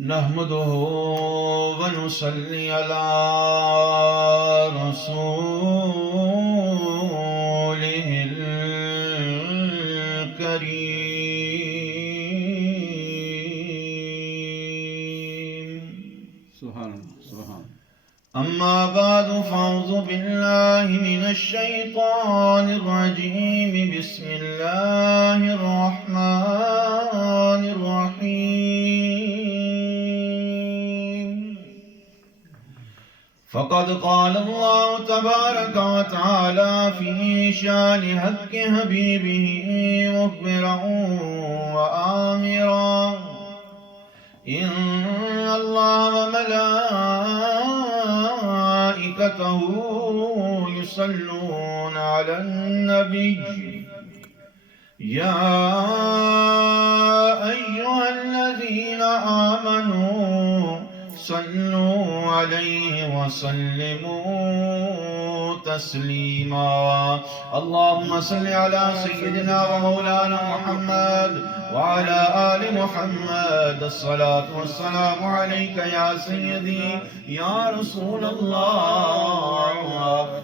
نحمده ونصلي على رسوله الكريم. سبحان اللہ سبحان. أما بعد فأعوذ بالله من الشيطان الرجيم. بسم الله الرحمن الرحيم. فقد قال الله تبارك وتعالى في شان حق حبيبه مخبرا وآمرا: إن الله وملائكته يصلون على النبي يا أيها الذين آمنوا صلوا عليه وسلموا تسليما. اللهم صل على سيدنا ومولانا محمد وعلى آل محمد. الصلاة والسلام عليك يا سيدي يا رسول الله،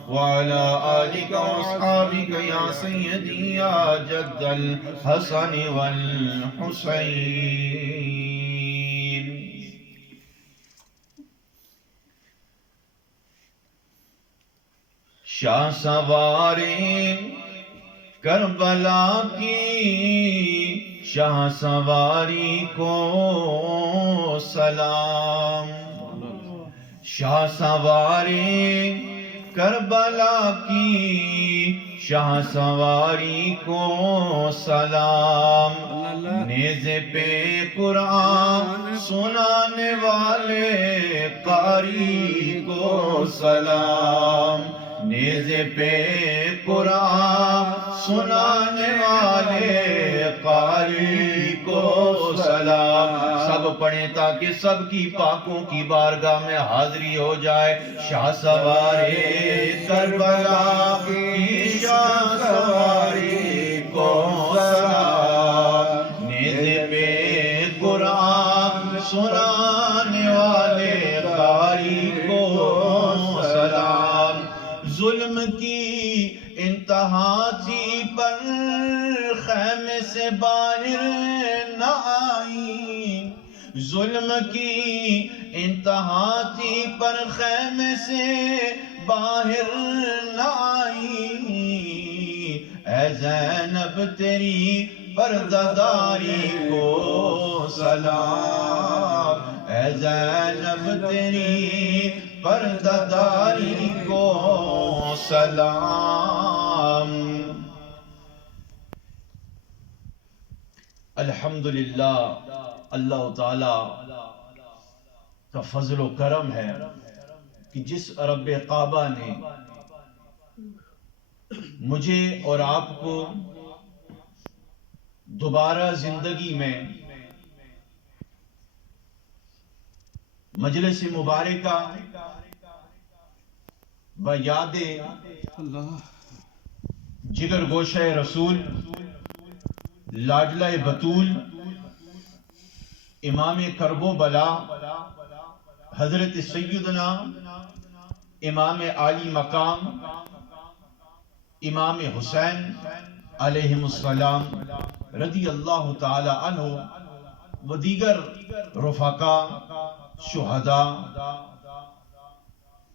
وعلى آلك وأصحابك يا سيدي يا جد الحسن والحسين. شاہ سوارے کربلا کی شاہ سواری کو سلام. شاہ سوارے کربلا کی شاہ سواری کو سلام. نیزے پہ قرآن سنانے والے قاری کو سلام. نیزے پہ قرآن سنانے والے قاری کو سلام. سب پڑھیں تاکہ سب کی پاکوں کی بارگاہ میں حاضری ہو جائے. شاہ سوارے کربلا کی شاہ سواری کو سلام. نیزے پہ قرآن سنانے والے قاری کو سلام. ظلم کی انتہا تھی پر خیمے سے باہر نہ آئی. ظلم کی انتہا تھی پر خیمے سے باہر نہ آئی. اے زینب تیری پردہ-داری کو سلام. اے زینب تیری پردہ-داری کو سلام. الحمدللہ، اللہ تعالی کا فضل و کرم ہے کہ جس رب کعبہ نے مجھے اور آپ کو دوبارہ زندگی میں مجلس مبارکہ بیاد جگر گوشہ رسول لاڈلہ بطول امام کرب و بلا حضرت سیدنا امام عالی مقام امام حسین علیہ السلام رضی اللہ تعالی عنہ و دیگر رفقا شہداء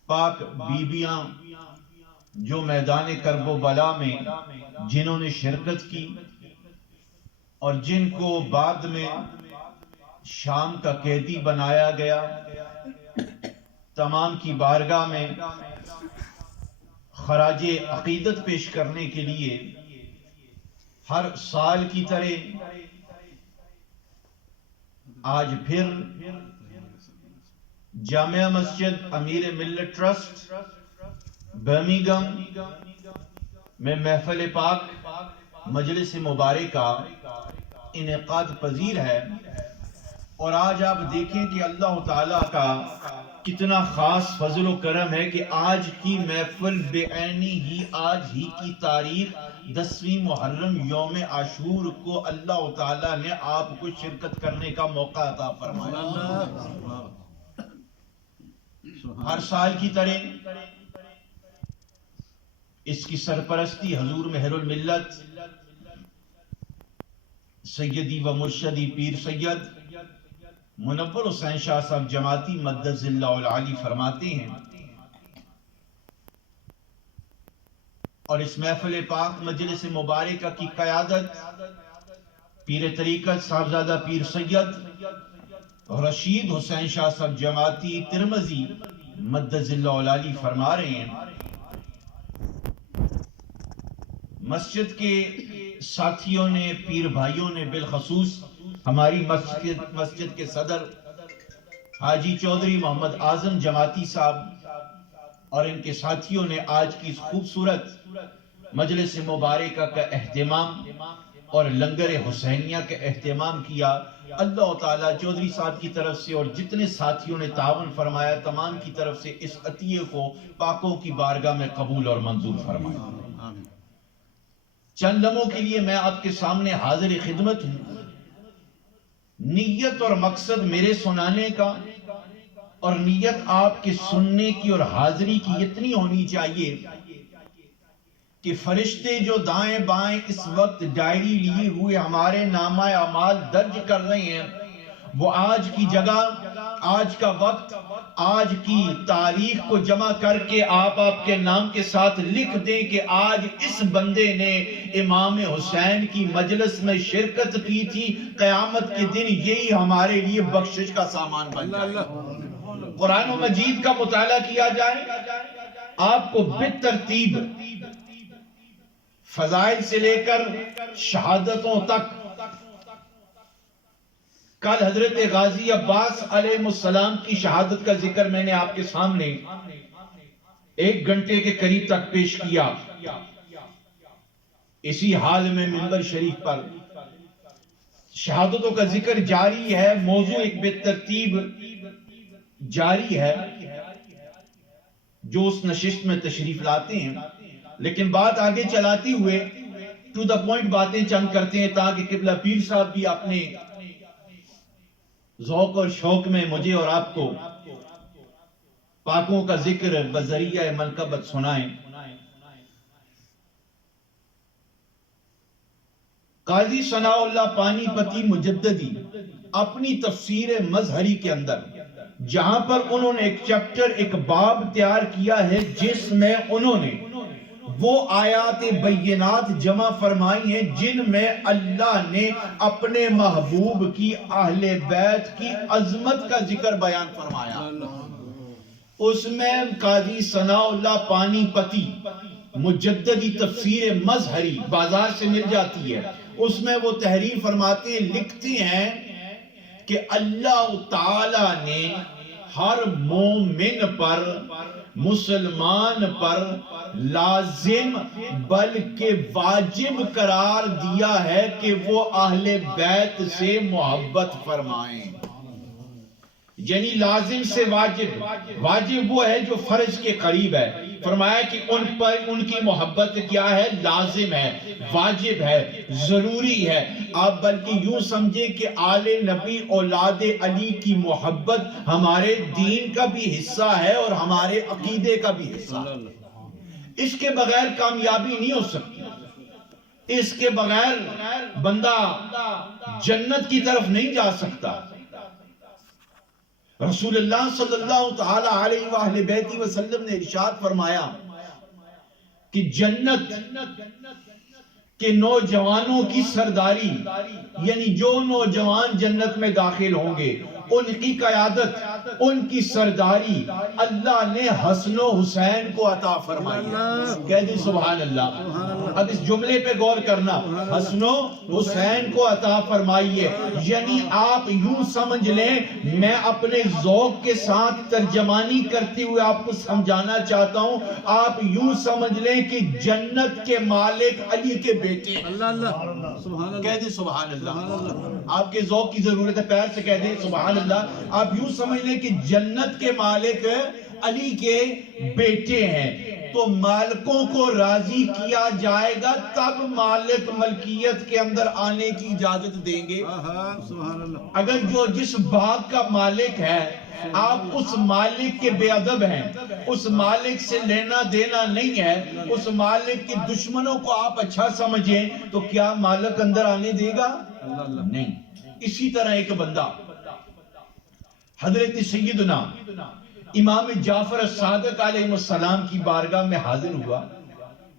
پاک بیبیاں جو میدان کرب و بلا میں جنہوں نے شرکت کی اور جن کو بعد میں شام کا قیدی بنایا گیا، تمام کی بارگاہ میں خراج عقیدت پیش کرنے کے لیے ہر سال کی طرح آج پھر جامعہ مسجد امیر ملت ٹرسٹ برمنگھم میں محفل پاک مجلس مبارکہ انعقاد پذیر ہے. اور آج آپ دیکھیں کہ اللہ تعالیٰ کا کتنا خاص فضل و کرم ہے کہ آج کی محفل بے عینی ہی آج ہی کی تاریخ 10ویں محرم یوم عاشور کو اللہ تعالیٰ نے آپ کو شرکت کرنے کا موقع عطا فرمایا۔ ہر سال کی طرح اس کی سرپرستی حضور مہر الملت سیدی و مرشدی پیر سید منور حسین شاہ صاحب جماعتی مدد اللہ العالی فرماتے ہیں، اور اس محفل پاک مجلس مبارکہ کی قیادت پیر طریقت صاحبزادہ پیر سید رشید حسین شاہ صاحب جماعتی ترمذی مدد اللہ العالی فرما رہے ہیں۔ مسجد کے ساتھیوں نے، پیر بھائیوں نے، بالخصوص ہماری مسجد کے صدر حاجی چودھری محمد اعظم جماعتی صاحب اور ان کے ساتھیوں نے آج کی اس خوبصورت مجلس مبارکہ کا اہتمام اور لنگر حسینیہ کا اہتمام کیا۔ اللہ تعالیٰ چودھری صاحب کی طرف سے اور جتنے ساتھیوں نے تعاون فرمایا تمام کی طرف سے اس عطیے کو پاکوں کی بارگاہ میں قبول اور منظور فرمایا۔ چند لمحوں کے لیے میں آپ کے سامنے حاضر خدمت ہوں۔ نیت اور مقصد میرے سنانے کا اور نیت آپ کے سننے کی اور حاضری کی اتنی ہونی چاہیے کہ فرشتے جو دائیں بائیں اس وقت ڈائری لیے ہوئے ہمارے نامہ اعمال درج کر رہے ہیں، وہ آج کی جگہ، آج کا وقت، آج کی تاریخ کو جمع کر کے آپ کے نام کے ساتھ لکھ دیں کہ آج اس بندے نے امام حسین کی مجلس میں شرکت کی تھی، قیامت کے دن یہی ہمارے لیے بخشش کا سامان بن جائے۔ قرآن و مجید کا مطالعہ کیا جائے، آپ کو بالترتیب فضائل سے لے کر شہادتوں تک۔ کل حضرت غازی عباس علیہ السلام کی شہادت کا ذکر میں نے آپ کے سامنے 1 گھنٹے کے قریب تک پیش کیا۔ اسی حال میں منبر شریف پر شہادتوں کا ذکر جاری ہے، موضوع ایک بے ترتیب جاری ہے جو اس نشست میں تشریف لاتے ہیں، لیکن بات آگے چلاتے ہوئے ٹو دا پوائنٹ باتیں چند کرتے ہیں تاکہ قبلہ پیر صاحب بھی اپنے ذوق اور شوق میں مجھے اور آپ کو پاکوں کا ذکر بذریعہ منقبت سنائیں۔ قاضی ثناء اللہ پانی پتی مجددی اپنی تفسیر مظہری کے اندر جہاں پر انہوں نے ایک چیپٹر، ایک باب تیار کیا ہے جس میں انہوں نے وہ آیات بینات جمع فرمائی ہیں جن میں اللہ نے اپنے محبوب کی اہل بیت کی عظمت کا ذکر بیان فرمایا۔ اس میں قاضی ثناء اللہ پانی پتی مجددی تفسیر مظہری بازار سے مل جاتی ہے، اس میں وہ تحریر فرماتے ہیں، لکھتے ہیں کہ اللہ تعالی نے ہر مومن پر، مسلمان پر لازم بلکہ واجب قرار دیا ہے کہ وہ اہل بیت سے محبت فرمائیں۔ یعنی لازم سے واجب، واجب وہ ہے جو فرض کے قریب ہے، فرمایا کہ ان پر ان کی محبت کیا ہے، لازم ہے، واجب ہے، ضروری ہے۔ آپ بلکہ یوں سمجھیں کہ آل نبی اولاد علی کی محبت ہمارے دین کا بھی حصہ ہے اور ہمارے عقیدے کا بھی حصہ ہے۔ اس کے بغیر کامیابی نہیں ہو سکتی، اس کے بغیر بندہ جنت کی طرف نہیں جا سکتا۔ رسول اللہ صلی اللہ تعالی علیہ وآلہ بیت وسلم نے ارشاد فرمایا کہ جنت کے نوجوانوں کی سرداری، یعنی جو نوجوان جنت میں داخل ہوں گے ان کی قیادت، ان کی سرداری اللہ نے حسن و حسین کو عطا فرمائی ہے۔ کہہ دی سبحان اللہ۔ اب اس جملے پہ غور کرنا، حسن و حسین کو عطا فرمائی ہے، یعنی آپ یوں سمجھ لیں، میں اپنے ذوق کے ساتھ ترجمانی کرتے ہوئے آپ کو سمجھانا چاہتا ہوں، آپ یوں سمجھ لیں کہ جنت کے مالک علی کے بیٹے، سبحان اللہ کہہ دیں سبحان اللہ. آپ کے ذوق کی ضرورت ہے, پیر سے کہہ دیں سبحان اللہ. آپ یوں سمجھ لیں کہ جنت کے مالک علی کے بیٹے ہیں, تو مالکوں کو راضی کیا جائے گا تب مالک ملکیت کے اندر آنے کی اجازت دیں گے. سبحان اللہ. اگر جو جس باغ کا مالک ہے آپ اس مالک کے بے ادب ہیں, اس مالک سے لینا دینا نہیں ہے, اس مالک کے دشمنوں کو آپ اچھا سمجھیں, تو کیا مالک اندر آنے دے گا؟ نہیں. اسی طرح ایک بندہ حضرت سیدنا امام جعفر الصادق علیہ السلام کی بارگاہ میں حاضر ہوا.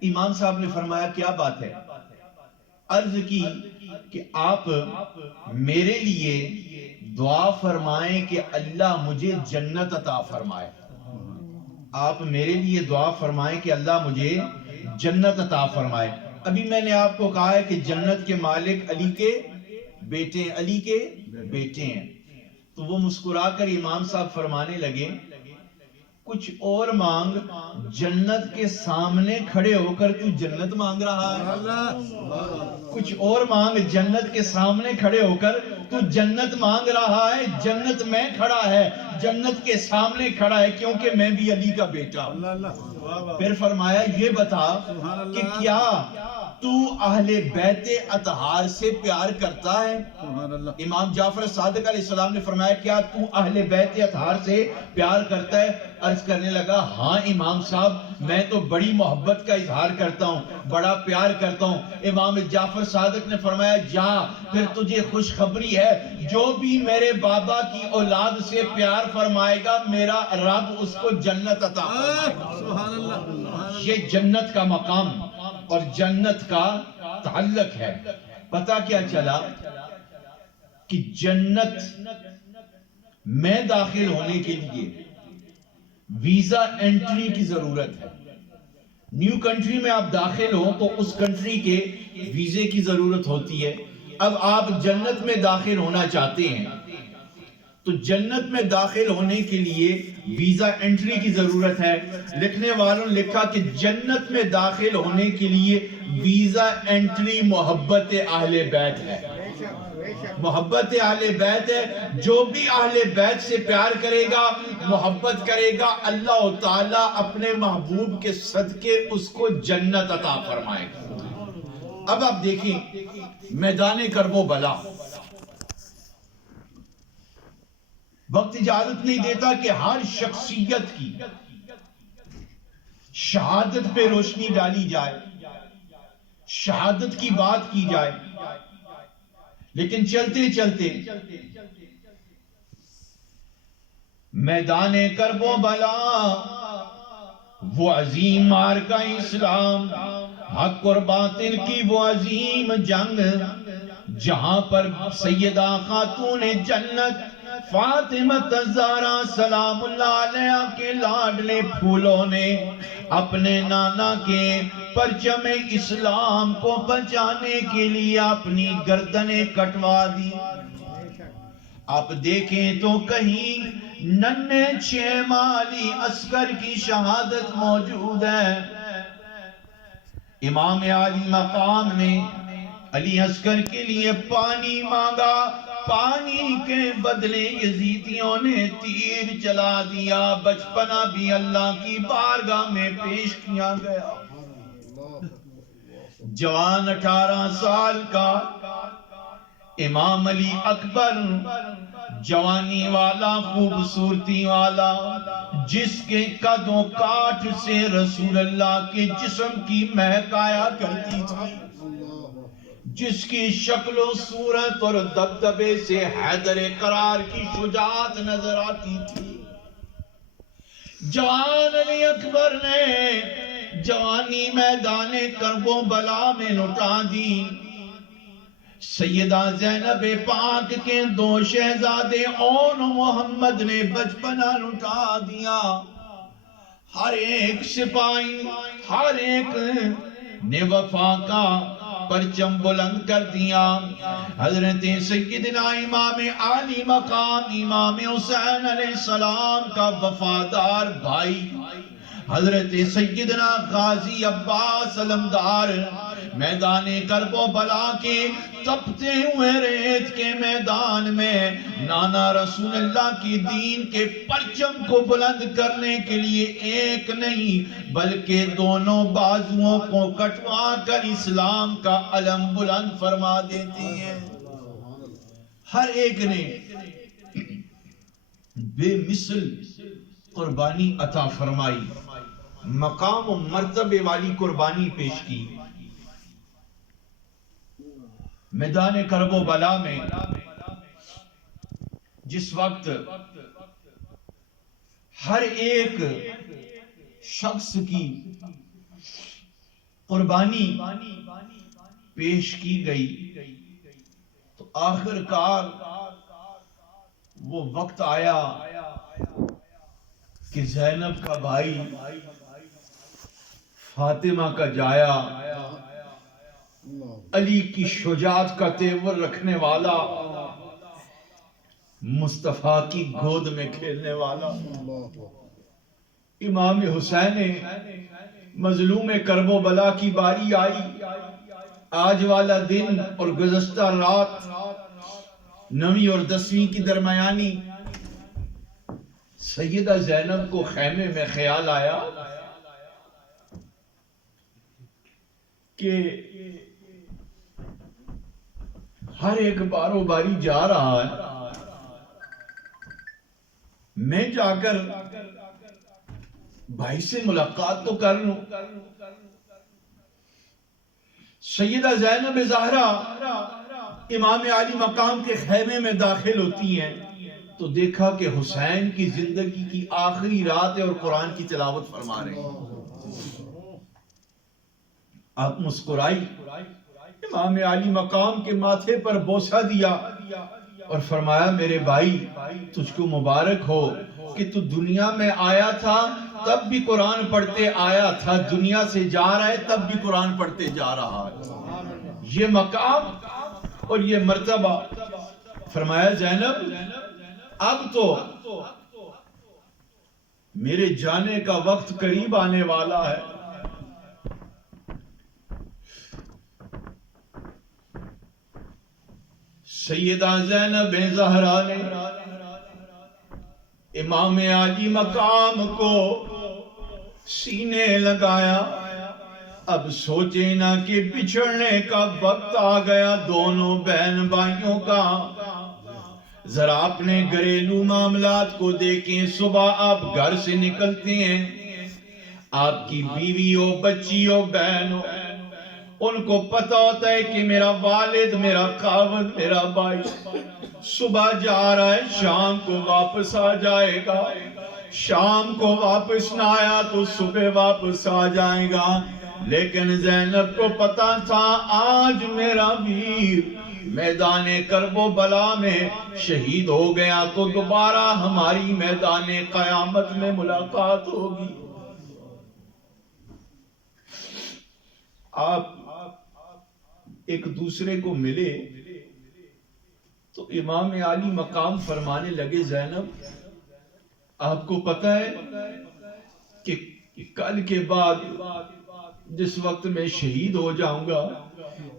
امام صاحب نے فرمایا کیا بات ہے؟ عرض کی کہ آپ میرے لیے دعا فرمائیں کہ اللہ مجھے جنت عطا فرمائے. آپ میرے لیے دعا فرمائیں کہ اللہ مجھے جنت عطا فرمائے. ابھی میں نے آپ کو کہا ہے کہ جنت کے مالک علی کے بیٹے ہیں, علی کے بیٹے ہیں. تو وہ مسکرا کر امام صاحب فرمانے لگے کچھ اور مانگ, جنت کے سامنے کھڑے ہو کر تو جنت مانگ رہا ہے. کچھ اور مانگ, جنت کے سامنے کھڑے ہو کر تو جنت مانگ رہا ہے. جنت میں کھڑا ہے, جنت کے سامنے کھڑا ہے, کیونکہ میں بھی علی کا بیٹا ہوں. پھر فرمایا یہ بتا کہ کیا تو اہل بیت اطہار سے پیار کرتا ہے؟ امام جعفر صادق علیہ السلام نے فرمایا کیا تو اہل بیت اطہار سے پیار کرتا ہے؟ عرض کرنے لگا ہاں امام صاحب, میں تو بڑی محبت کا اظہار کرتا ہوں, بڑا پیار کرتا ہوں. امام جعفر صادق نے فرمایا جا, پھر تجھے خوشخبری ہے, جو بھی میرے بابا کی اولاد سے پیار فرمائے گا میرا رب اس کو جنت عطا فرمائے گا. یہ جنت کا مقام اور جنت کا تعلق ہے. پتہ کیا چلا کہ جنت میں داخل ہونے کے لیے ویزا انٹری کی ضرورت ہے. نیو کنٹری میں آپ داخل ہو تو اس کنٹری کے ویزے کی ضرورت ہوتی ہے. اب آپ جنت میں داخل ہونا چاہتے ہیں تو جنت میں داخل ہونے کے لیے ویزا انٹری کی ضرورت ہے. لکھنے والوں نے لکھا کہ جنت میں داخل ہونے کے لیے ویزا انٹری محبت اہل بیت ہے. محبت اہل بیت ہے. جو بھی اہل بیت سے پیار کرے گا, محبت کرے گا, اللہ تعالیٰ اپنے محبوب کے صدقے اس کو جنت عطا فرمائے گا. اب آپ دیکھیں میدان کرب و بلا, وقت اجازت نہیں دیتا کہ ہر شخصیت کی شہادت پہ روشنی ڈالی جائے, شہادت کی بات کی جائے. لیکن چلتے چلتے میدان کرب و بلا, وہ عظیم مارکہ اسلام, حق اور باطل کی وہ عظیم جنگ, جہاں پر سیدہ خاتون جنت فاطمہ الزہرا سلام اللہ علیہ کے لاڈلے پھولوں نے اپنے نانا کے پرچم اسلام کو بچانے کے لیے اپنی گردنیں کٹوا دی. آپ دیکھیں تو کہیں ننھے چھ مالی عسکر کی شہادت موجود ہے. امام علی مقام نے علی عسکر کے لیے پانی مانگا, پانی کے بدلے یزیدیوں نے تیر چلا دیا. بچپنا بھی اللہ کی بارگاہ میں پیش کیا گیا. جوان 18 سال کا امام علی اکبر, جوانی والا, خوبصورتی والا, جس کے قد و کاٹ سے رسول اللہ کے جسم کی مہک آیا کرتی تھی, جس کی شکل و صورت اور دبدبے سے حیدر قرار کی شجاعت نظر آتی تھی. جوان علی اکبر نے جوانی میدان کرب و بلا میں لٹا دی. سیدہ زینب پاک کے 2 شہزادے اون و محمد نے بچپنا لٹا دیا. ہر ایک سپاہی, ہر ایک نے وفا کا پرچم بلند کر دیا. حضرت سیدنا امام علی مقام امام حسین علیہ السلام کا وفادار بھائی حضرت سیدنا غازی عباس علمدار میدان کرب و بلا کے تپتے ہوئے ریت کے میدان میں نانا رسول اللہ کی دین کے پرچم کو بلند کرنے کے لیے ایک نہیں بلکہ دونوں بازوؤں کو کٹوا کر اسلام کا علم بلند فرما دیتی ہیں. ہر ایک نے بے مثل قربانی عطا فرمائی، مقام و مرتبے والی قربانی پیش کی. میدان کرب و بلا میں جس وقت ہر ایک شخص کی قربانی پیش کی گئی تو آخر کار وہ وقت آیا کہ زینب کا بھائی، فاطمہ کا جایا، علی کی شجاعت کا تیور رکھنے والا، مصطفیٰ کی گود میں کھیلنے والا امام حسین مظلوم کرب و بلا کی باری آئی. آج والا دن اور گزشتہ رات 9ویں اور 10ویں کی درمیانی سیدہ زینب کو خیمے میں خیال آیا کہ ہر ایک بارو باری جا رہا ہے، میں جا کر بھائی سے ملاقات تو کر لوں. سیدہ زینب زہرا امام علی مقام کے خیمے میں داخل ہوتی ہیں تو دیکھا کہ حسین کی زندگی کی آخری رات ہے اور قرآن کی تلاوت فرما رہے ہیں. آپ مسکرائی، امام علی مقام کے ماتھے پر بوسہ دیا اور فرمایا میرے بھائی تجھ کو مبارک ہو کہ تو دنیا میں آیا تھا تب بھی قرآن پڑھتے آیا تھا، دنیا سے جا رہا ہے تب بھی قرآن پڑھتے جا رہا ہے. یہ مقام اور یہ مرتبہ. فرمایا زینب اب تو میرے جانے کا وقت قریب آنے والا ہے. سیدہ زینب زہرا نے امام علی مقام کو سینے لگایا. اب سوچے نہ کہ بچھڑنے کا وقت آ گیا دونوں بہن بھائیوں کا. ذرا اپنے گھریلو معاملات کو دیکھیں. صبح آپ گھر سے نکلتے ہیں، آپ کی بیوی ہو، بچی ہو، بہن ہو، ان کو پتہ ہوتا ہے کہ میرا والد، میرا خاوند، میرا بھائی صبح جا رہا ہے، شام کو واپس آ جائے گا. شام کو واپس نہ آیا تو صبح واپس آ جائے گا. لیکن زینب کو پتا تھا آج میرا ویر میدان کرب و بلا میں شہید ہو گیا تو دوبارہ ہماری میدان قیامت میں ملاقات ہوگی. آپ ایک دوسرے کو ملے تو امام علی مقام فرمانے لگے زینب آپ کو پتہ ہے کہ کل کے بعد جس وقت میں شہید ہو جاؤں گا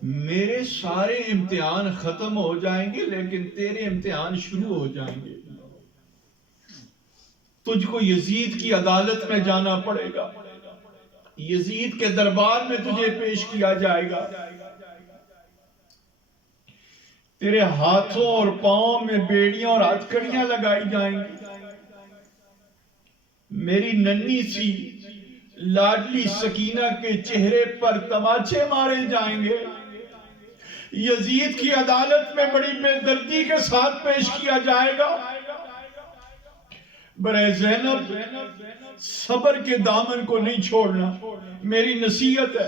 میرے سارے امتحان ختم ہو جائیں گے لیکن تیرے امتحان شروع ہو جائیں گے. تجھ کو یزید کی عدالت میں جانا پڑے گا، یزید کے دربار میں تجھے پیش کیا جائے گا. تیرے ہاتھوں اور پاؤں میں بیڑیاں اور ہتھکڑیاں لگائی جائیں گی. میری ننھی سی لاڈلی سکینہ کے چہرے پر تماچے مارے جائیں گے. یزید کی عدالت میں بڑی بے دردی کے ساتھ پیش کیا جائے گا. برے زینب صبر کے دامن کو نہیں چھوڑنا، میری نصیحت ہے.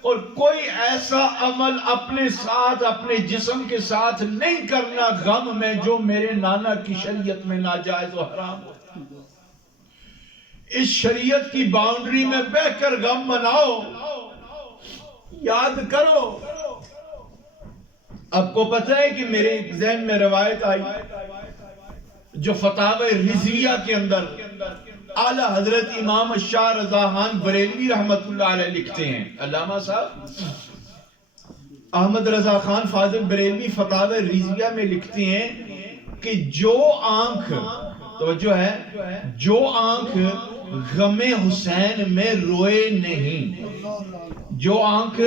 اور کوئی ایسا عمل اپنے ساتھ، اپنے جسم کے ساتھ نہیں کرنا غم میں جو میرے نانا کی شریعت میں ناجائز و حرام ہو. اس شریعت کی باؤنڈری میں بہ کر غم مناؤ. یاد کرو آپ کو پتہ ہے کہ میرے ذہن میں روایت آئی جو فتاوی رضویہ کے اندر اعلی حضرت امام شاہ رضا خان بریلوی رحمت اللہ علیہ لکھتے ہیں. علامہ صاحب احمد رضا خان فاضل بریلوی فتاوی رضویہ میں لکھتے ہیں کہ جو آنکھ توجہ ہے جو آنکھ غم حسین میں روئے نہیں، جو آنکھ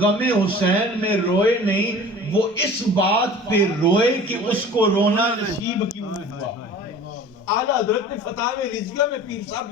غم حسین میں روئے نہیں وہ اس بات پہ روئے کہ اس کو رونا نصیب کیوں ہوا۔ اعلیٰ حضرت نے فتاوی رضویہ میں پیر صاحب